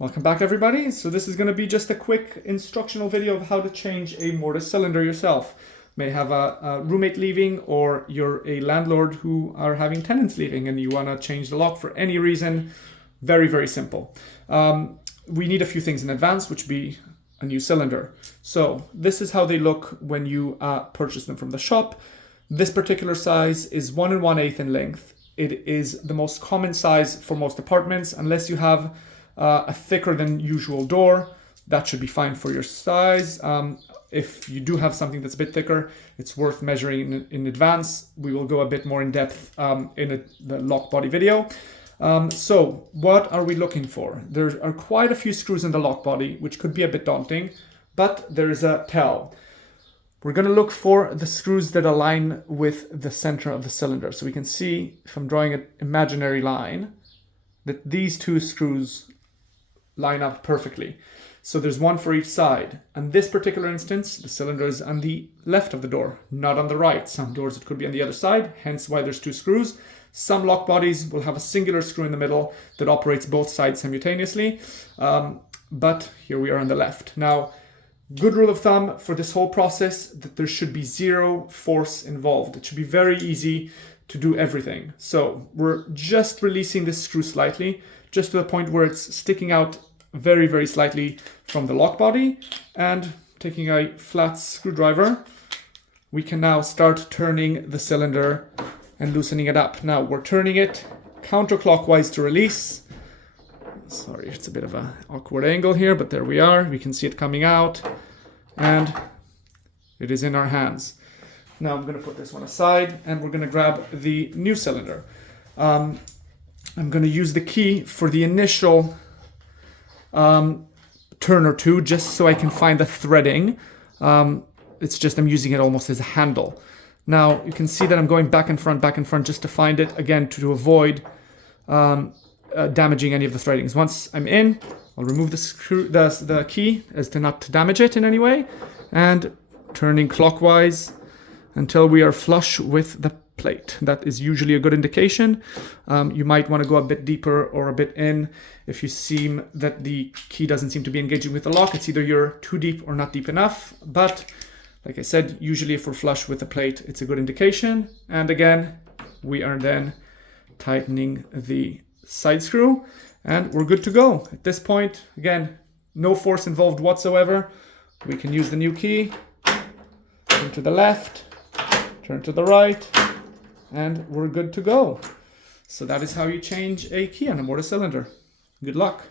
Welcome back, everybody. So this is going to be just a quick instructional video of how to change a mortise cylinder yourself. You may have a roommate leaving, or you're a landlord who are having tenants leaving and you want to change the lock for any reason. Very, very simple. We need a few things in advance, which would be a new cylinder. So this is how they look when you purchase them from the shop. This particular size is 1 1/8 in length. It is the most common size for most apartments, unless you have a thicker than usual door. That should be fine for your size. If you do have something that's a bit thicker, it's worth measuring in advance. We will go a bit more in depth in the lock body video. So what are we looking for? There are quite a few screws in the lock body, which could be a bit daunting, but there is a tell. We're going to look for the screws that align with the center of the cylinder. So we can see, if I'm drawing an imaginary line, that these two screws line up perfectly. So there's one for each side. And this particular instance, the cylinder is on the left of the door, not on the right. Some doors it could be on the other side, hence why there's two screws. Some lock bodies will have a singular screw in the middle that operates both sides simultaneously. But here we are on the left. Now, good rule of thumb for this whole process, that there should be zero force involved. It should be very easy to do everything. So we're just releasing this screw slightly, just to the point where it's sticking out very, very slightly from the lock body, and taking a flat screwdriver, we can now start turning the cylinder and loosening it up. Now we're turning it counterclockwise to release. Sorry, it's a bit of an awkward angle here, but there we are. We can see it coming out, and it is in our hands. Now I'm going to put this one aside, and we're going to grab the new cylinder. I'm going to use the key for the initial turn or two, just so I can find the threading. It's just I'm using it almost as a handle. Now you can see that I'm going back and front just to find it, again, to avoid damaging any of the threadings. Once I'm in, I'll remove the key as to not to damage it in any way, and turning clockwise until we are flush with the plate. That is usually a good indication. You might want to go a bit deeper or a bit in. If you see that the key doesn't seem to be engaging with the lock, it's either you're too deep or not deep enough. But like I said, usually if we're flush with the plate, it's a good indication. And again, we are then tightening the side screw, and we're good to go. At this point, again, no force involved whatsoever. We can use the new key, turn to the left, turn to the right, and we're good to go. So that is how you change a key on a mortise cylinder. Good luck.